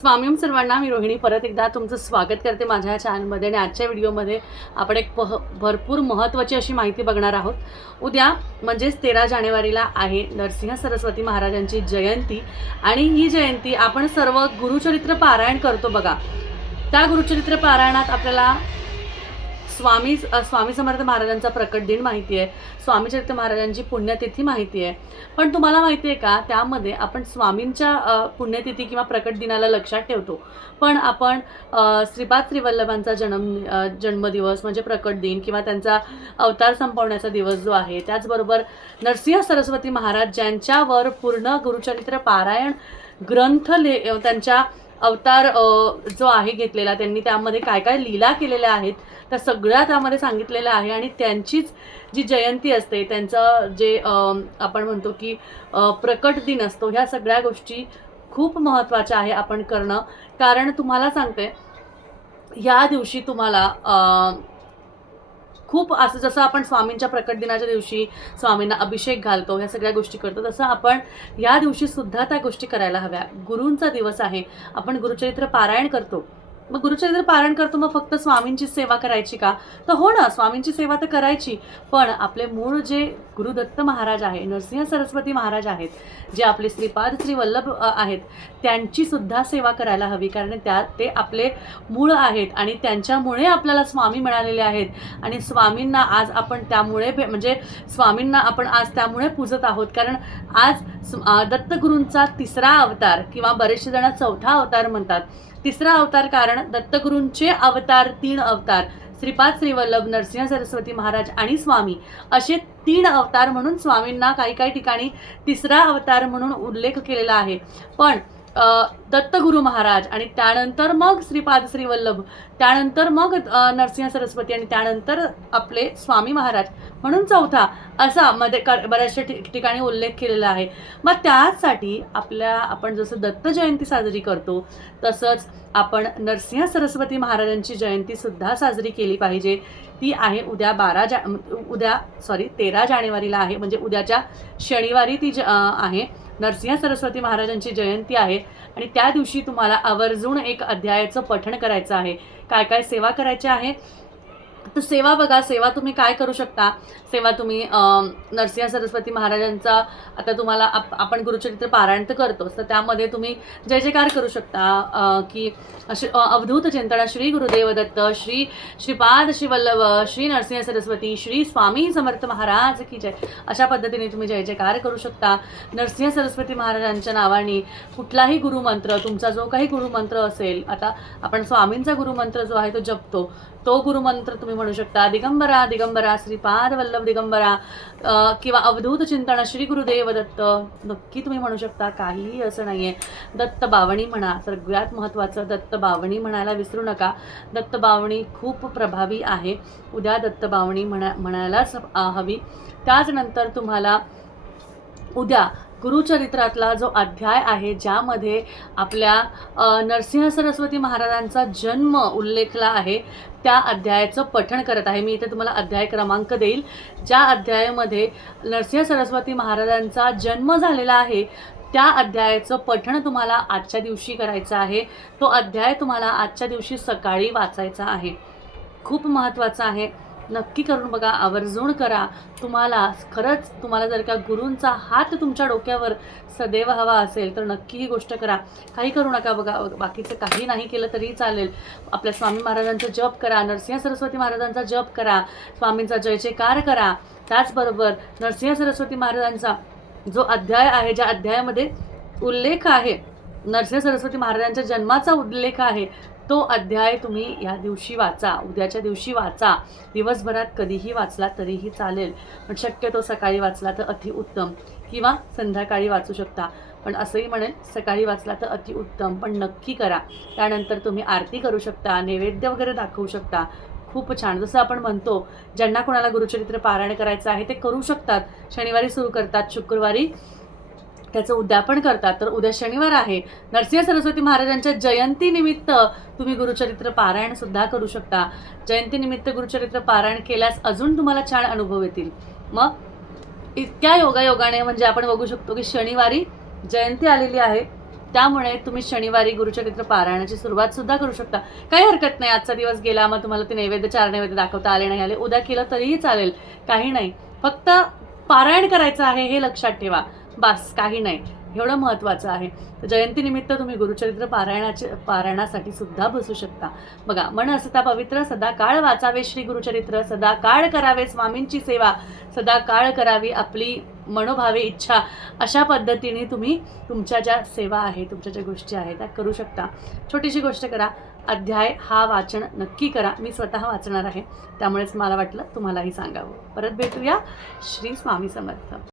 स्वामीम सर्वांना मी रोहिणी परत एकदा तुमचं स्वागत करते माझ्या चॅनलमध्ये आणि आजच्या व्हिडिओमध्ये आपण एक पह भरपूर महत्त्वाची अशी माहिती बघणार आहोत. उद्या म्हणजेच तेरा जानेवारीला आहे नरसिंह सरस्वती महाराजांची जयंती आणि ही जयंती आपण सर्व गुरुचरित्र पारायण करतो बघा. त्या गुरुचरित्र पारायणात आपल्याला स्वामी स्वामी समर्थ महाराजांचा प्रकट दिन माहिती आहे. स्वामी चरित्र महाराजांची पुण्यतिथी माहिती आहे. पण तुम्हाला माहिती आहे का त्यामध्ये आपण स्वामींच्या पुण्यतिथी किंवा प्रकट दिनाला लक्षात ठेवतो. पण आपण श्रीपाद श्रीवल्लभांचा जन्म जन्मदिवस म्हणजे प्रकट दिन किंवा त्यांचा अवतार संपवण्याचा दिवस जो आहे त्याचबरोबर नरसिंह सरस्वती महाराज ज्यांच्यावर पूर्ण गुरुचरित्र पारायण ग्रंथ ले त्यांच्या अवतार जो आहे घेतलेला त्यांनी त्यामध्ये काय काय लीला केलेल्या आहेत त्या सगळ्या त्यामध्ये सांगितलेलं आहे आणि त्यांचीच जी जयंती असते त्यांचं जे आपण म्हणतो की प्रकट दिन असतो ह्या सगळ्या गोष्टी खूप महत्त्वाच्या आहे आपण करणं. कारण तुम्हाला सांगते ह्या दिवशी तुम्हाला खूप असं जसं आपण स्वामींच्या प्रकट दिनाच्या दिवशी स्वामींना अभिषेक घालतो ह्या सगळ्या गोष्टी करतो तसं आपण या दिवशी सुद्धा त्या गोष्टी करायला हव्या. गुरूंचा दिवस आहे. आपण गुरुचरित्र पारायण करतो. मग गुरुचरित्र पारण करतो मग फक्त स्वामींची सेवा करायची का? तर हो ना स्वामींची सेवा तर करायची. पण आपले मूळ जे गुरुदत्त महाराज आहे नरसिंह सरस्वती महाराज आहेत जे आपले श्रीपाद श्री वल्लभ आहेत त्यांची सुद्धा सेवा करायला हवी. कारण त्या ते आपले मूळ आहेत आणि त्यांच्यामुळे आपल्याला स्वामी मिळालेले आहेत. आणि स्वामींना आज आपण त्यामुळे म्हणजे स्वामींना आपण आज त्यामुळे पूजत आहोत. कारण आज दत्तगुरूंचा तिसरा अवतार किंवा बरेचसे जण चौथा अवतार म्हणतात. तिसरा अवतार कारण दत्तगुरूंचे अवतार तीन अवतार. श्रीपाद श्रीवल्लभ नरसिंह सरस्वती महाराज आणि स्वामी असे तीन अवतार म्हणून स्वामींना काही काही ठिकाणी तिसरा अवतार म्हणून उल्लेख केलेला आहे. पण दत्तगुरू महाराज आणि त्यानंतर मग श्रीपाद श्रीवल्लभ त्यानंतर मग नरसिंह सरस्वती आणि त्यानंतर आपले स्वामी महाराज. म्हणून चौथा असा मध्ये बऱ्याचशा ठिक- ठिकाणी उल्लेख केलेला आहे. मग त्याचसाठी आपल्या आपण जसं दत्त जयंती साजरी करतो तसंच आपण नरसिंह सरस्वती महाराजांची जयंती सुद्धा साजरी केली पाहिजे. ती आहे उद्या बारा जा उद्या सॉरी तेरा जानेवारीला आहे. म्हणजे उद्याच्या शनिवारी ती ज आहे. नरसिंह सरस्वती महाराजांची जयंती आहे आणि त्या दिवशी तुम्हाला आवर्जून एक अध्यायाचं पठण करायचं आहे. काय काय सेवा करायची आहे? तर सेवा बघा सेवा तुम्ही काय करू शकता? सेवा तुम्ही नरसिंह सरस्वती महाराजांचा आता तुम्हाला आप आपण गुरुचरित्र पारायण तर करतोच तर त्यामध्ये तुम्ही जय जयकार करू शकता. की अशी अवधूत चिंतन श्री गुरुदेव दत्त श्री श्रीपाद श्रीवल्लभ श्री नरसिंह सरस्वती श्री स्वामी समर्थ महाराज की जय. अशा पद्धतीने तुम्ही जय जयकार करू शकता. नरसिंह सरस्वती महाराजांच्या नावाने कुठलाही गुरुमंत्र तुमचा जो काही गुरुमंत्र असेल आता आपण स्वामींचा गुरुमंत्र जो आहे तो जपतो. तो गुरुमंत्र तुम्ही म्हणू शकता. दिगंबरा दिगंबरा श्रीपाद वल्लभ दिगंबरा किंवा अवधूत चिंतन श्री गुरुदेव दत्त. नक्की तुम्ही म्हणू शकता काहीही असं नाही आहे दत्त बावणी म्हणा सगळ्यात महत्त्वाचं दत्त बावणी म्हणायला विसरू नका. दत्त बावणी खूप प्रभावी आहे. उद्या दत्त बावणी म्हणा म्हणायलाच हवी. त्याचनंतर तुम्हाला उद्या गुरुचरित्रातला जो अध्याय आहे ज्यामध्ये आपल्या नरसिंह सरस्वती महाराजांचा जन्म उल्लेखला आहे त्या अध्यायाचं पठण करत आहे. मी इथे तुम्हाला अध्याय क्रमांक देईल. ज्या अध्यायामध्ये नरसिंह सरस्वती महाराजांचा जन्म झालेला आहे त्या अध्यायाचं पठण तुम्हाला आजच्या दिवशी करायचं आहे. तो अध्याय तुम्हाला आजच्या दिवशी सकाळी वाचायचा आहे. खूप महत्त्वाचा आहे. नक्की करून बघा आवर्जून करा. तुम्हाला खरंच तुम्हाला जर का गुरूंचा हात तुमच्या डोक्यावर सदैव हवा असेल तर नक्की ही गोष्ट करा. काही करू नका बघा बाकीचं काही नाही केलं तरी चालेल. आपल्या स्वामी महाराजांचा जप करा नरसिंह सरस्वती महाराजांचा जप करा स्वामींचा जय जयकार करा. त्याचबरोबर नरसिंह सरस्वती महाराजांचा जो अध्याय आहे ज्या अध्यायामध्ये उल्लेख आहे नरसिंह सरस्वती महाराजांच्या जन्माचा उल्लेख आहे. तो अध्याय तुम्ही ह्या दिवशी वाचा. उद्याच्या दिवशी वाचा. दिवसभरात कधीही वाचला तरीही चालेल. पण शक्यतो सकाळी वाचला तर अतिउत्तम किंवा संध्याकाळी वाचू शकता. पण असंही म्हणेल सकाळी वाचला तर अतिउत्तम पण नक्की करा. त्यानंतर तुम्ही आरती करू शकता नैवेद्य वगैरे दाखवू शकता. खूप छान. जसं आपण म्हणतो ज्यांना कोणाला गुरुचरित्र पारायण करायचं आहे ते करू शकतात. शनिवारी सुरू करतात शुक्रवारी त्याचं उद्यापन करतात. तर उद्या शनिवार आहे. नरसिंह सरस्वती महाराजांच्या जयंतीनिमित्त तुम्ही गुरुचरित्र पारायणसुद्धा करू शकता. जयंतीनिमित्त गुरुचरित्र पारायण केल्यास अजून तुम्हाला छान अनुभव येतील. मग इतक्या योगायोगाने म्हणजे आपण बघू शकतो की शनिवारी जयंती आलेली आहे. त्यामुळे तुम्ही शनिवारी गुरुचरित्र पारायणाची सुरुवात सुद्धा करू शकता. काही हरकत नाही. आजचा दिवस गेला मग तुम्हाला ते नैवेद्य चार नैवेद्य दाखवता आले नाही आले. उद्या केलं तरीही चालेल. काही नाही. फक्त पारायण करायचं आहे हे लक्षात ठेवा. बस काही नाही. एवढं महत्त्वाचं आहे. तर जयंतीनिमित्त तुम्ही गुरुचरित्र पारायणाचे पारायणासाठी सुद्धा बसू शकता. बघा मन असता पवित्र सदा काळ वाचावे श्री गुरुचरित्र सदा काळ करावे स्वामींची सेवा सदा काळ करावी आपली मनोभावे इच्छा. अशा पद्धतीने तुम्ही तुमच्या ज्या सेवा आहे तुमच्या ज्या गोष्टी आहेत त्या करू शकता. छोटीशी गोष्ट करा. अध्याय हा वाचन नक्की करा. मी स्वतः वाचणार आहे. त्यामुळेच मला वाटलं तुम्हालाही सांगावं. परत भेटूया. श्री स्वामी समर्थ.